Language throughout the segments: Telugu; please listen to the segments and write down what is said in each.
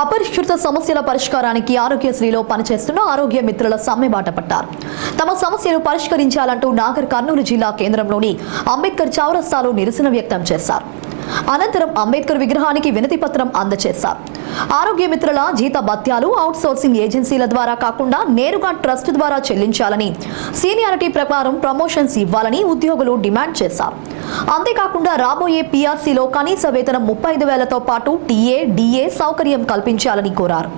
అపరిష్కృత సమస్యల పరిష్కారానికి ఆరోగ్యశ్రీలో పనిచేస్తున్న ఆరోగ్య మిత్రుల సమ్మె బాట పట్టారు. తమ సమస్యలు పరిష్కరించాలంటూ నాగర్ కర్నూలు జిల్లా కేంద్రంలోని అంబేద్కర్ చౌరస్తాలో నిరసన వ్యక్తం చేశారు. అనంతరం అంబేద్కర్ విగ్రహానికి వినతి పత్రం అందజేశారు. ఆరోగ్య మిత్రుల జీత భత్యాలు అవుట్ సోర్సింగ్ ఏజెన్సీల ద్వారా కాకుండా నేరుగా ట్రస్ట్ ద్వారా చెల్లించాలని, సీనియారిటీ ప్రకారం ప్రమోషన్స్ ఇవ్వాలని ఉద్యోగులు డిమాండ్ చేశారు. అంతేకాకుండా రాబోయే పీఆర్సీలో కనీస వేతనం 35,000తో పాటు టీఏ, డిఏ సౌకర్యం కల్పించాలని కోరారు.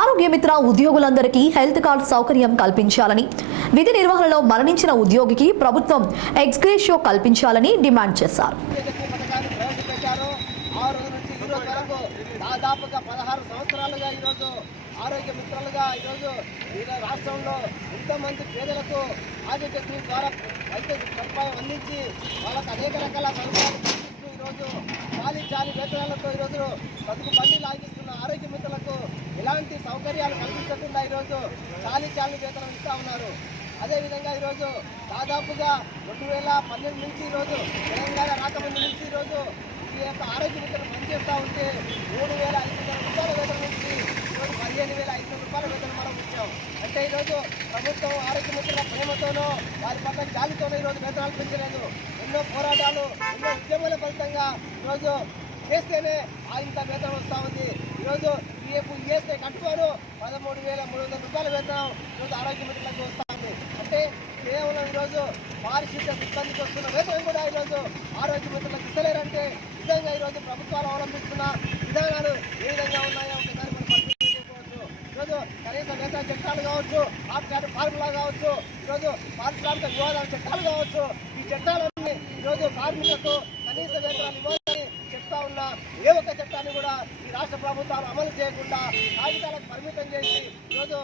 ఆరోగ్య మిత్ర ఉద్యోగులందరికీ హెల్త్ కార్డు సౌకర్యం కల్పించాలని, విధి నిర్వహణలో మరణించిన ఉద్యోగికి ప్రభుత్వం ఎక్స్గ్రేషియో కల్పించాలని డిమాండ్ చేశారు. దాదాపుగా 16 సంవత్సరాలుగా ఈరోజు ఆరోగ్య మిత్రులుగా ఈరోజు రాష్ట్రంలో ఎంతోమంది పేదలకు ఆరోగ్యశ్రీ ద్వారా వైద్య సదుపాయం అందించి వాళ్ళకు అనేక రకాల సదుపాయాలు కల్పిస్తూ ఈరోజు చాలి వేతనాలతో ఈరోజు బతుకు బండి లాగిస్తున్న ఆరోగ్య మిత్రులకు ఎలాంటి సౌకర్యాలు కల్పించకుండా ఈరోజు చాలి వేతనం ఇస్తూ ఉన్నారు. అదేవిధంగా ఈరోజు దాదాపుగా 2012 నుంచి ఈరోజు తెలంగాణ రాకముందు నుంచి ఈరోజు ఈ యొక్క ఆరోగ్య మిత్రులు పనిచేస్తూ ఉంటే 3,500 రూపాయల వేతనం నుంచి ఈరోజు 15,500 రూపాయల వేతనం మనం ఇచ్చాం. అంటే ఈరోజు ప్రభుత్వం ఆరోగ్య మిత్రుల ప్రేమతోనో వారి పట్ల జాలితోనో ఈరోజు వేతనాలు పెంచలేదు. ఎన్నో పోరాటాలు, ఎన్నో ఉద్యమాల ఫలితంగా ఈరోజు చేస్తేనే ఇంత వేతనం వస్తూ ఉంది. ఈరోజు ఈఎస్ఐ కట్టుకోను 13,300 రూపాయల వేతనం ఈరోజు ఆరోగ్య మిత్రులకు వస్తూ ఉంది. అంటే కేవలం ఈరోజు పారిశుద్ధ్య సిబ్బందికి వస్తున్న వేతనం కూడా ఈరోజు ఆరోగ్య మిత్రులకు ఇస్తలేరంటే నిజంగా ఈరోజు ప్రభుత్వాలు అవలంబిస్తున్న విధానాలు ఏ విధంగా ఉన్నాయో ఒకసారి మనం పరిశీలన చేసుకోవచ్చు. ఈరోజు కనీస వేతన చట్టాలు కావచ్చు, ఆప్కార్ ఫార్ములా కావచ్చు, ఈరోజు పారిశ్రామిక వివాదాల చట్టాలు కావచ్చు, ఈ చట్టాలన్నీ ఈరోజు కార్మికులకు కనీస వేతనాలు ఇవ్వాలని చెప్తా ఉన్న ఏ ఒక్క చట్టాన్ని కూడా ఈ రాష్ట్ర ప్రభుత్వాలు అమలు చేయకుండా కాగితాలకు పరిమితం చేసి ఈరోజు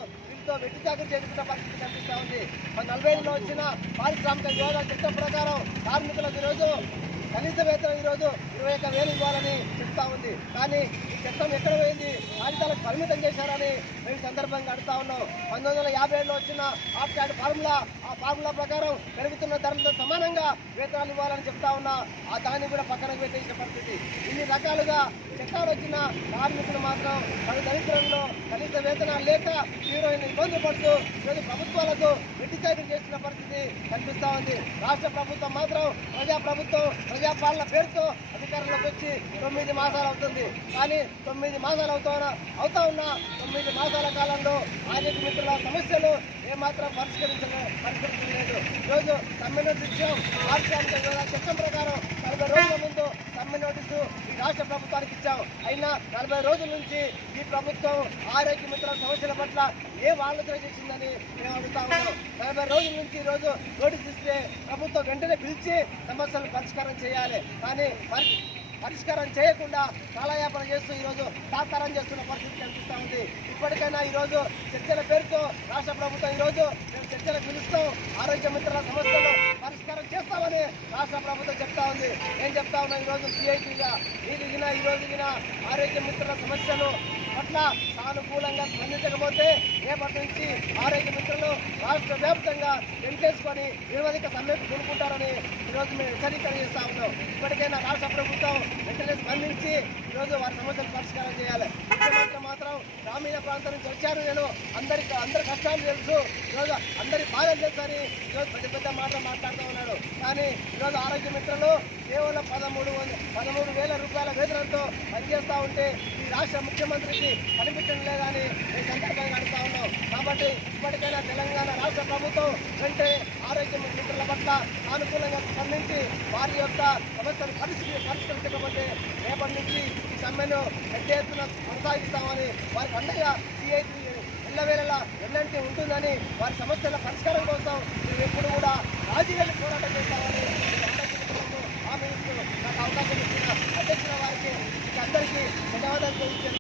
వెట్టి చాకరీ చేసుకున్న పరిస్థితి కనిపిస్తూ ఉంది. 40లో వచ్చిన పారిశ్రామిక వివాదాల చట్టం ప్రకారం కార్మికులకు ఈరోజు కనీస వేతనం ఈరోజు 21,000 ఇవ్వాలని చెప్తా ఉంది. కానీ ఈ చట్టం ఎక్కడ పోయింది? కాగితాలకు పరిమితం చేశారని మేము సందర్భంగా అడుగుతా ఉన్నాం. 1957లో వచ్చిన ఆప్కార్డ్ ఫార్ములా, ఆ ఫార్ములా ప్రకారం పెరుగుతున్న ధరలతో సమానంగా వేతనాలు ఇవ్వాలని చెప్తా ఉన్నా దాన్ని కూడా పక్కన పెట్టేసిన పరిస్థితి. ఇన్ని రకాలుగా చట్టాలు వచ్చిన కార్మికులు మాత్రం తన దరిద్రంలో కనీస వేతనాలు లేక తీవ్రమైన ఇబ్బందులు పడుతూ ఈరోజు ప్రభుత్వాలకు వెట్టి చాకరీ చేస్తున్న పరిస్థితి కనిపిస్తూ ఉంది. రాష్ట్ర ప్రభుత్వం మాత్రం ప్రజాపాలన పేరుతో అధికారంలోకి వచ్చి 9 మాసాలు అవుతుంది. కానీ 9 మాసాలు అవుతా ఉన్న 9 మాసాల కాలంలో ఆరోగ్య మిత్రుల సమస్యలు ఏమాత్రం పరిష్కరించలేదు. ఈరోజు సమ్మె నోటీసు ఇచ్చాం. పారిశ్రామిక వివాదాల చట్టం ప్రకారం 40 రోజుల ముందు సమ్మె నోటీసు ఈ రాష్ట్ర ప్రభుత్వానికి ఇచ్చాం. అయినా 40 రోజుల నుంచి ఈ ప్రభుత్వం ఆరోగ్య మిత్రుల సమస్యల పట్ల ఏ ఆలోచన చేసిందని మేము అడుగుతా ఉన్నాం. 40 రోజుల నుంచి ఈరోజు నోటీసు ఇస్తే ప్రభుత్వం వెంటనే పిలిచి సమస్యలను పరిష్కారం చేయాలి. కానీ పరిష్కారం చేయకుండా కాలయాపన చేస్తూ ఈరోజు తాత్కారం చేస్తున్న పరిస్థితి కనిపిస్తూ ఉంది. ఇప్పటికైనా ఈరోజు చర్చల పేరుతో రాష్ట్ర ప్రభుత్వం ఈరోజు మేము చర్చలు పిలుస్తాం, ఆరోగ్య మిత్రుల సమస్యలు పరిష్కారం చేస్తామని రాష్ట్ర ప్రభుత్వం చెప్తా ఉంది. నేను చెప్తా ఉన్నా ఈరోజు సిఐటిగా ఈరోజు ఆరోగ్య మిత్రుల సమస్యలు పట్ల సానుకూలంగా స్పందించకపోతే రేపటి నుంచి ఆరోగ్య మిత్రులు రాష్ట్ర వ్యాప్తంగా వెంటేసుకొని నిరవధిక సమ్మెకు కొనుక్కుంటారని ఈరోజు మేము హెచ్చరిక చేస్తా ఉన్నాం. ఇప్పటికైనా రాష్ట్ర ప్రభుత్వం వెంటనే స్పందించి ఈరోజు వారి సమస్యలు పరిష్కారం చేయాలి. ముఖ్యమంత్రి మాత్రం గ్రామీణ ప్రాంతం నుంచి వచ్చారు, నేను అందరి కష్టాలు తెలుసు, ఈరోజు అందరి బాధలు తెలుసు అని ఈరోజు పెద్ద మాటలు మాట్లాడుతూ ఉన్నాడు. కానీ ఈరోజు ఆరోగ్య మిత్రులు కేవలం 13,000 రూపాయల వేతనంతో పనిచేస్తూ ఉంటే ఈ రాష్ట్ర ముఖ్యమంత్రికి కనిపించడం లేదని మేము సందర్భంగా అడుగుతా ఉన్నాం. కాబట్టి ఇప్పటికైనా తెలంగాణ రాష్ట్ర ప్రభుత్వం వెంటనే ఆరోగ్య మిత్రుల పట్ల సానుకూలంగా స్పందించి వారి యొక్క సమస్యలు పరిష్కరించకపోతే రేపటి నుంచి ఈ సమ్మెను పెద్ద ఎత్తున కొనసాగిస్తామని వారికి అండగా సిఐటి ఎల్లవేళలా ఎన్నంటి ఉంటుందని వారి సమస్యల పరిష్కారం కోసం మేము ఎప్పుడు కూడా